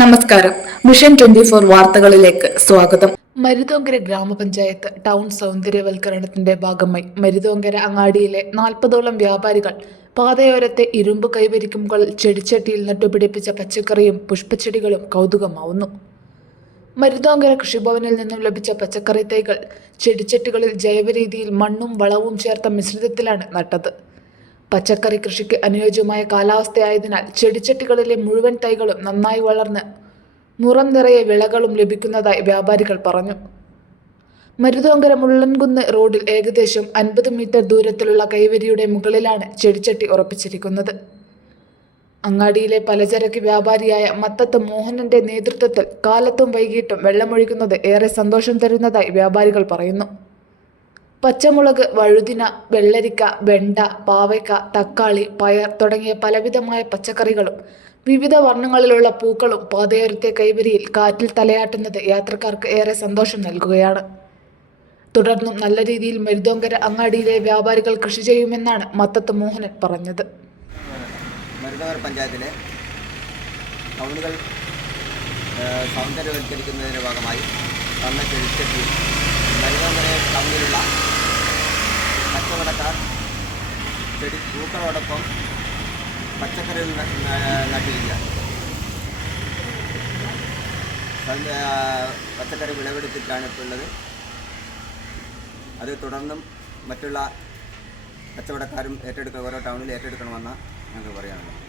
നമസ്കാരം. മിഷൻ 24 വാർത്തകളിലേക്ക് സ്വാഗതം. മരുതോങ്കര ഗ്രാമപഞ്ചായത്ത് ടൗൺ സൗന്ദര്യവൽക്കരണത്തിന്റെ ഭാഗമായി മരുതോങ്കര അങ്ങാടിയിലെ 40ഓളം വ്യാപാരികൾ പാതയോരത്തെ ഇരുമ്പ് കൈവരിക്കുമ്പോൾ ചെടിച്ചട്ടിയിൽ നട്ടുപിടിപ്പിച്ച പച്ചക്കറിയും പുഷ്പച്ചെടികളും കൗതുകമാവുന്നു. മരുതോങ്കര കൃഷിഭവനിൽ നിന്നും ലഭിച്ച പച്ചക്കറി തൈകൾ ചെടിച്ചട്ടികളിൽ ജൈവരീതിയിൽ മണ്ണും വളവും ചേർത്ത മിശ്രിതത്തിലാണ് നട്ടത്. പച്ചക്കറി കൃഷിക്ക് അനുയോജ്യമായ കാലാവസ്ഥയായതിനാൽ ചെടിച്ചട്ടികളിലെ മുഴുവൻ തൈകളും നന്നായി വളർന്ന് മുറം നിറയെ വിളകളും ലഭിക്കുന്നതായി വ്യാപാരികൾ പറഞ്ഞു. മരുതോങ്കര മുള്ളൻകുന്ന് റോഡിൽ ഏകദേശം 50 മീറ്റർ ദൂരത്തിലുള്ള കൈവരിയുടെ മുകളിലാണ് ചെടിച്ചട്ടി ഉറപ്പിച്ചിരിക്കുന്നത്. അങ്ങാടിയിലെ പലചരക്ക് വ്യാപാരിയായ മത്തത്ത് മോഹനന്റെ നേതൃത്വത്തിൽ കാലത്തും വൈകിട്ടും വെള്ളമൊഴിക്കുന്നത് ഏറെ സന്തോഷം തരുന്നതായി വ്യാപാരികൾ പറയുന്നു. പച്ചമുളക്, വഴുതിന, വെള്ളരിക്ക, വെണ്ട, പാവയ്ക്ക, തക്കാളി, പയർ തുടങ്ങിയ പലവിധമായ പച്ചക്കറികളും വിവിധ വർണ്ണങ്ങളിലുള്ള പൂക്കളും പാതയോരത്തെ കൈവരിയിൽ കാറ്റിൽ തലയാട്ടുന്നത് യാത്രക്കാർക്ക് ഏറെ സന്തോഷം നൽകുകയാണ്. തുടർന്നും നല്ല രീതിയിൽ മരുതോങ്കര അങ്ങാടിയിലെ വ്യാപാരികൾ കൃഷി ചെയ്യുമെന്നാണ് മത്തത്ത് മോഹനൻ പറഞ്ഞത്. മരുതോങ്കര പഞ്ചായത്തിലെ ടൗണുകൾ സൗന്ദര്യവൽക്കരിക്കുന്നതിൻ്റെ ഭാഗമായി തന്ന ചെടിച്ചട്ടി മരുതോങ്കര ടൗണിലുള്ള കച്ചവടക്കാർ പൂക്കളോടൊപ്പം പച്ചക്കറികൾ നട്ടിരിക്കുകയാണ്. പച്ചക്കറി വിളവെടുത്തിട്ടാണ് ഇപ്പോൾ ഉള്ളത്. അത് തുടർന്നും മറ്റുള്ള കച്ചവടക്കാരും ഓരോ ടൗണിൽ ഏറ്റെടുക്കണമെന്നാണ് ഞങ്ങൾക്ക് പറയാനുള്ളത്.